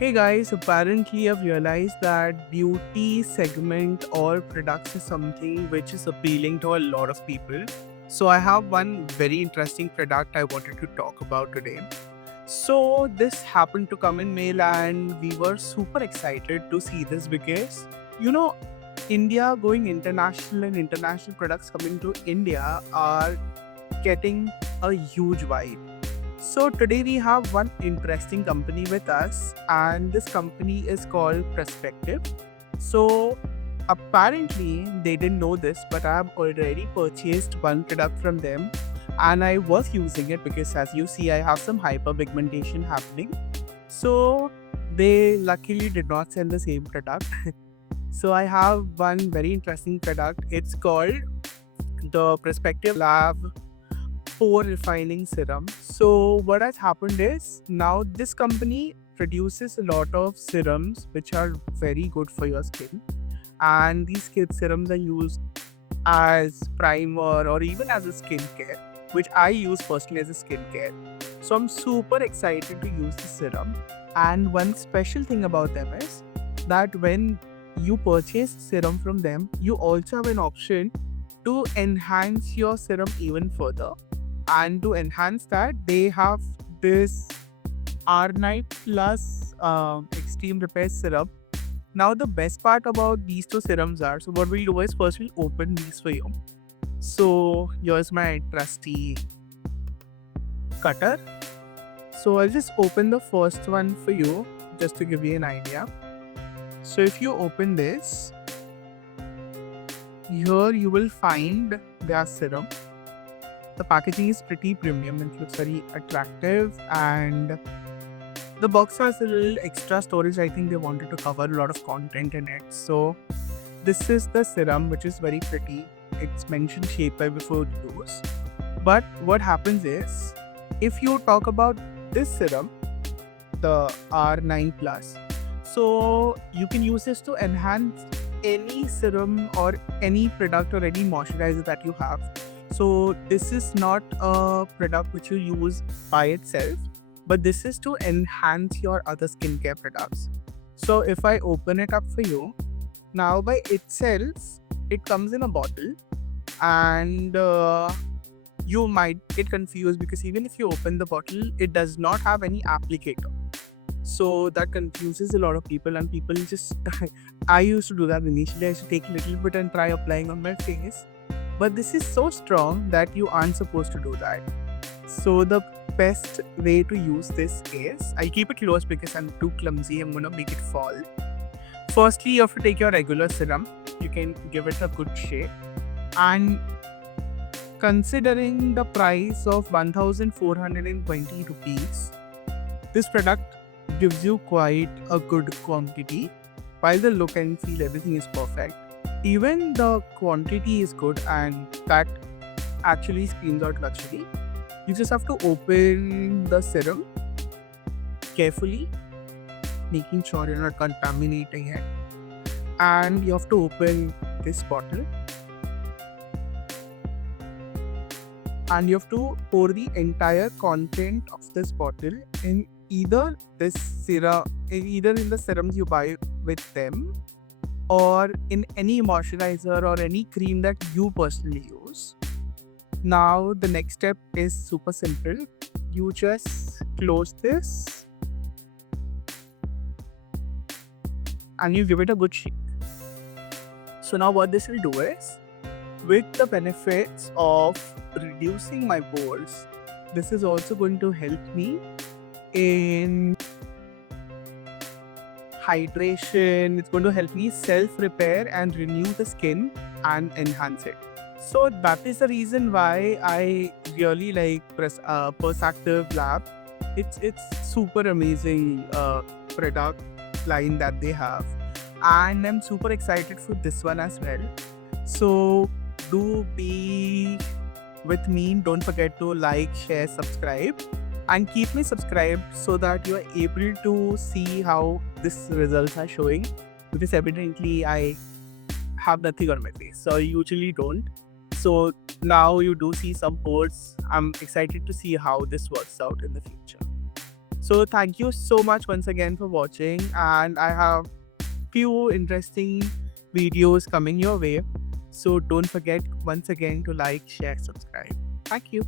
Hey guys, apparently I've realized that beauty segment or products is something which is appealing to a lot of people. So I have one very interesting product I wanted to talk about today. So this happened to come in mail and we were super excited to see this because you know India going international and international products coming to India are getting a huge vibe. So today we have one interesting company with us, and this company is called Perspective. So apparently they didn't know this, but I have already purchased one product from them, and I was using it because, as you see, I have some hyperpigmentation happening. So they luckily did not sell the same product. So I have one very interesting product. It's called the Perspective Lab pore refining serum. So what has happened is now this company produces a lot of serums which are very good for your skin, and these skin serums are used as primer or even as a skincare, which I use personally as a skincare. So I'm super excited to use the serum. And one special thing about them is that when you purchase serum from them, you also have an option to enhance your serum even further. And to enhance that, they have this R9 Plus Extreme Repair Serum. Now, the best part about these two serums are, so what we'll do is first we'll open these for you. So here's my trusty cutter. So I'll just open the first one for you just to give you an idea. So if you open this, here you will find their serum. The packaging is pretty premium. It looks very attractive, and the box has a little extra storage. I think they wanted to cover a lot of content in it. So this is the serum, which is very pretty. It's mentioned shape by before use. But what happens is, if you talk about this serum, the R9 Plus, so you can use this to enhance any serum or any product or any moisturizer that you have. So this is not a product which you use by itself, but this is to enhance your other skincare products. So if I open it up for you, now by itself, it comes in a bottle, and you might get confused because even if you open the bottle, it does not have any applicator. So that confuses a lot of people, and people just I used to do that initially. I used to take a little bit and try applying on my face, but this is so strong that you aren't supposed to do that. So the best way to use this is, I keep it close because I'm too clumsy. I'm gonna make it fall. Firstly, you have to take your regular serum. You can give it a good shake, and considering the price of 1,420 rupees, this product gives you quite a good quantity. While the look and feel, everything is perfect, even the quantity is good, and that actually screams out luxury. You just have to open the serum carefully, making sure you're not contaminating it. And you have to open this bottle, and you have to pour the entire content of this bottle in either this serum, either in the serums you buy with them, or in any moisturizer or any cream that you personally use. Now the next step is super simple. You just close this and you give it a good shake. So now what this will do is, with the benefits of reducing my pores, this is also going to help me in hydration. It's going to help me self-repair and renew the skin and enhance it. So that is the reason why I really like Perspective Lab. It's super amazing product line that they have, and I'm super excited for this one as well. So do be with me. Don't forget to like, share, subscribe, and keep me subscribed so that you are able to see how these results are showing, because evidently I have nothing on my face, so I usually don't. So now you do see some pores. I'm excited to see how this works out in the future. So thank you so much once again for watching, and I have few interesting videos coming your way. So don't forget once again to like, share, subscribe. Thank you.